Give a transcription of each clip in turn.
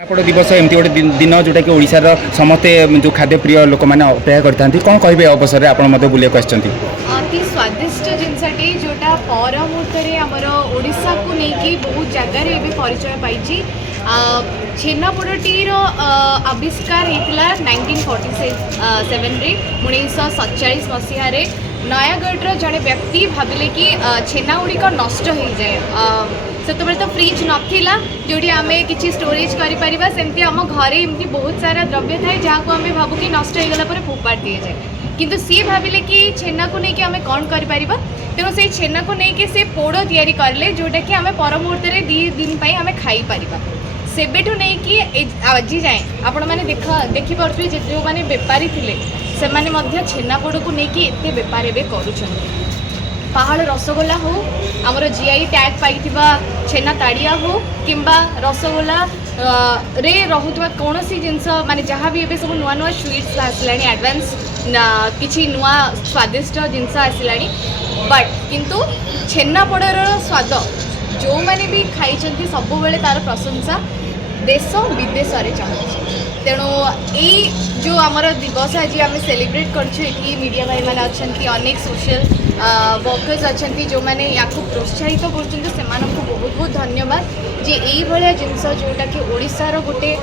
छेनापोड़ दिवस एमती गोटे दिन जोटा कि ओडिशार समस्ते जो खाद्य प्रिय लोक मैंने अपेक्षा करते कौन कहे अवसर में आप बुले अति स्वादिष्ट जिनसटी जोटा पर मुहूर्त आमर ओडिशा को लेकिन बहुत जगार परिचय पाई छेनापोड़टीर आविष्कार होता 1947 1947 मसीह नयागढ़ जड़े व्यक्ति भाविले कि छेना गुड़िक नष्ट हो जाए से तो फ्रिज नाला जोटी आम कि स्टोरेज करमती आम घरे एमती बहुत सारा द्रव्य थाए जहाँ को आम भावु कि नष्ट हो गला फोपाड़ दी जाए किंतु सी भाविले कि छेना को लेकिन आम कौन कर तेणु से छेना को लेकिन से पोड़ तैयारी करले जोटा कि आम पर मुहूर्त में 2 दिन आई खाई पारिबा सेबेठू नहीं कि आज जाए आपण मैंने देखिपे जो मैंने बेपारी थे से मैंने छेनापोड़ को लेकिन एत बेपार कर पहाड़ रसगोला हो आमर जीआई टैग पाई छेना ताड़िया हो किंबा रसगोला रे रहुवा कौन सी जिनस माने जहाँ भी सब नुआ नुआ स्वीट्स आसला एडवांस किसी नुआ स्वादिष्ट जिनस आसला बट किंतु छेनापोड़र स्वाद जो मैंने भी खाई सब बेले तार प्रशंसा देश विदेश में चलुची तेणु यही जो आमर दिवस आज आम सेलिब्रेट करी मीडिया भाई मैंने अच्छा अनेक सोशल वर्कर्स अच्छा जो मैंने या प्रोत्साहित कर बहुत बहुत धन्यवाद जे यही भाया जिनस जोटा कि ओडिशार गोटे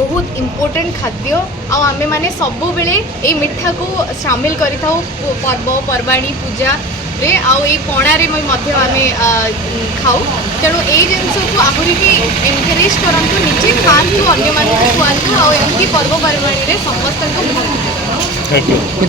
बहुत इम्पोर्टेंट खाद्य आमे माने सब बेले ये मिठा को सामिल करि थाउ पर्व पर्वाणी पूजा रे आउ ये पणारे आमे खाऊ तेणु ये जिनस को आहरी भी एनकरेज करंतु निजे खातु अन्य मानक खुआतु आउ एमती पर्वपर्वाणी समस्त को